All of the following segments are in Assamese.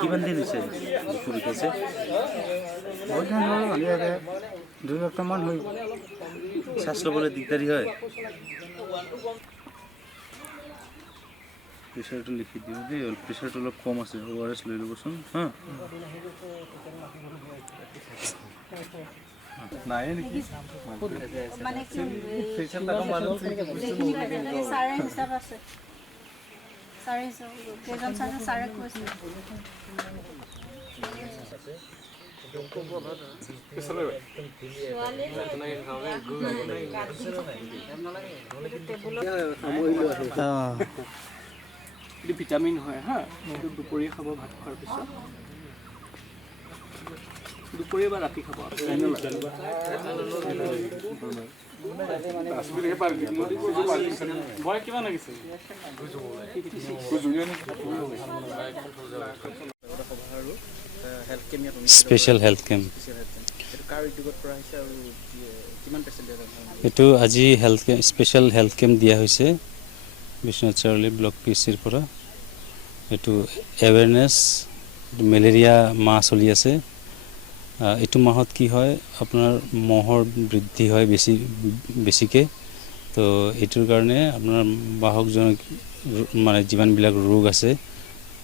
কিমান দিন হৈছে ফুৰি খাইছে? বহুত দিন হ'ল, ধুনীয়াকৈ 2 সপ্তাহমান হৈ গ'ল। শ্বাস ল'বলৈ দিগদাৰী হয়? প্ৰেছাৰটো লিখি দিওঁ দেই, প্ৰেছাৰটো অলপ কম আছে, ORS লৈ ল'বচোন হা। নাই নেকি মানে কি চাৰে কৈছে এইটো ভিটামিন হয় হা, এইটো দুপৰীয়া খাব ভাত খোৱাৰ পিছত, দুপৰীয়া বা ৰাতি খাব। বয় কিমান লাগিছে? স্পেচিয়েল হেল্থ কেম্প এইটো আজি স্পেচিয়েল হেল্থ কেম্প দিয়া হৈছে বিশ্বনাথ চাৰিআলি ব্লক PHCৰ পৰা। এইটো এৱেৰনেছ, মেলেৰিয়া মাহ চলি আছে। এইটো মাহত কি হয় আপোনাৰ মহৰ বৃদ্ধি হয় বেছিকৈ, তো এইটোৰ কাৰণে আপোনাৰ বাহকজনক মানে যিমানবিলাক ৰোগ আছে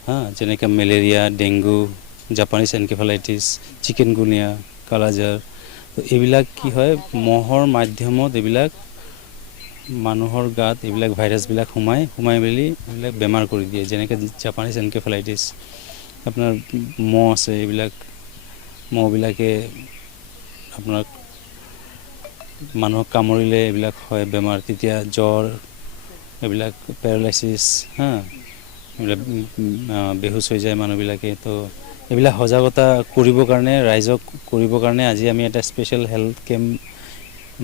হা, যেনেকৈ malaria, dengue, Japanese encephalitis, chikungunya, kalazar, তো এইবিলাক কি হয় মহৰ মাধ্যমত এইবিলাক মানুহৰ গাত এইবিলাক ভাইৰাছবিলাক সোমাই মেলি এইবিলাক বেমাৰ কৰি দিয়ে। যেনেকৈ জাপানীজ এনকেফেলাইটিছ, আপোনাৰ মহ আছে, এইবিলাক মহবিলাকে আপোনাক মানুহক কামুৰিলে এইবিলাক হয় বেমাৰ, তেতিয়া জ্বৰ, এইবিলাক পেৰালাইচিছ হা, এইবিলাক বেহুচ হৈ যায় মানুহবিলাকে। তো এইবিলাক সজাগতা কৰিবৰ কাৰণে, ৰাইজক কৰিবৰ কাৰণে আজি আমি এটা স্পেচিয়েল হেল্থ কেম্প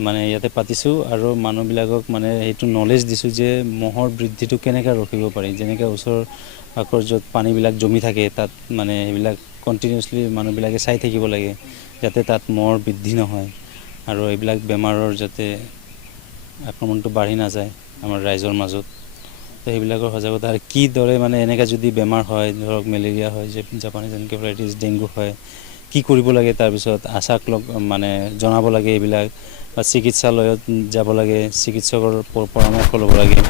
মানে ইয়াতে পাতিছোঁ, আৰু মানুহবিলাকক মানে সেইটো নলেজ দিছোঁ যে মহৰ বৃদ্ধিটো কেনেকৈ ৰখিব পাৰি। যেনেকৈ ওচৰ পাকৰ য'ত পানীবিলাক জমি থাকে তাত মানে সেইবিলাক কণ্টিনিউছলি মানুহবিলাকে চাই থাকিব লাগে যাতে তাত মহৰ বৃদ্ধি নহয়, আৰু এইবিলাক বেমাৰৰ যাতে আক্ৰমণটো বাঢ়ি নাযায় আমাৰ ৰাইজৰ মাজত। তো সেইবিলাকৰ সজাগতা, আৰু কিদৰে মানে এনেকৈ যদি বেমাৰ হয়, ধৰক মেলেৰিয়া হয়, জাপানীজ এনকেফেলাইটিছ, ডেংগু হয়, কি কৰিব লাগে, তাৰপিছত আশাক মানে জনাব লাগে এইবিলাক, বা চিকিৎসালয়ত যাব লাগে, চিকিৎসকৰ পৰামৰ্শ ল'ব লাগে।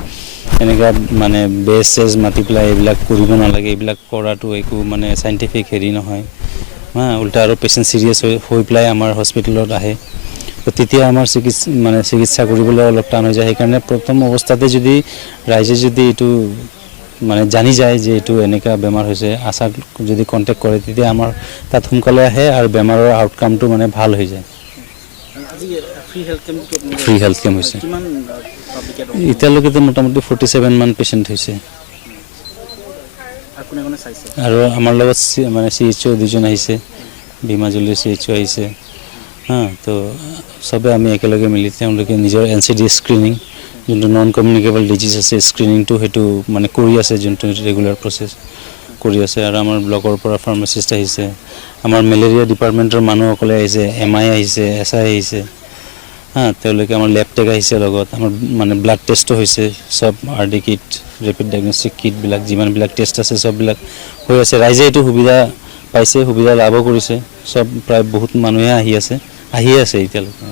এনেকুৱা মানে বেজ চেজ মাতি পেলাই এইবিলাক কৰিব নালাগে, এইবিলাক কৰাটো একো মানে চাইণ্টিফিক হেৰি নহয় হা, উল্টা আৰু পেচেণ্ট চিৰিয়াছ হৈ পেলাই আমাৰ হস্পিটেলত আহে, তো তেতিয়া আমাৰ চিকিৎসা কৰিবলৈ অলপ টান হৈ যায়। সেইকাৰণে প্ৰথম অৱস্থাতে যদি ৰাইজে যদি এইটো মানে জানি যায় যে এইটো এনেকুৱা বেমাৰ হৈছে, আশাক যদি কণ্টেক্ট কৰে, তেতিয়া আমাৰ তাত সোনকালে আহে আৰু বেমাৰৰ আউটকামটো মানে ভাল হৈ যায়। ফ্ৰী হেল্থ কেম্প হৈছে, এতিয়ালৈকেতো মোটামুটি 47 মান পেচেণ্ট হৈছে। আৰু আমাৰ লগত মানে CHO 2জন আহিছে, ভীমাজুলিৰ CHO আহিছে হা, তো চবে আমি একেলগে মিলি তেওঁলোকে নিজৰ NCD স্ক্ৰিনিং, যোনটো নন কমিউনিকেবল ডিজিজ আছে, স্ক্ৰিনিংটো সেইটো মানে কৰি আছে, যোনটো ৰেগুলাৰ প্ৰচেছ কৰি আছে। আৰু আমাৰ ব্লকৰ পৰা ফাৰ্মাচিষ্ট আহিছে, আমাৰ মেলেৰিয়া ডিপাৰ্টমেণ্টৰ মানুহসকলে আহিছে, MI আহিছে, SI আহিছে হা, তেওঁলোকে আমাৰ লেব টেক আহিছে লগত, আমাৰ মানে ব্লাড টেষ্টো হৈছে, চব RD কিট, ৰেপিড ডায়েগনষ্টিক কিটবিলাক যিমানবিলাক টেষ্ট আছে চববিলাক হৈ আছে। ৰাইজে এইটো সুবিধা পাইছে, সুবিধা লাভো কৰিছে, চব প্ৰায় বহুত মানুহে আহিয়ে আছে এতিয়ালৈকে।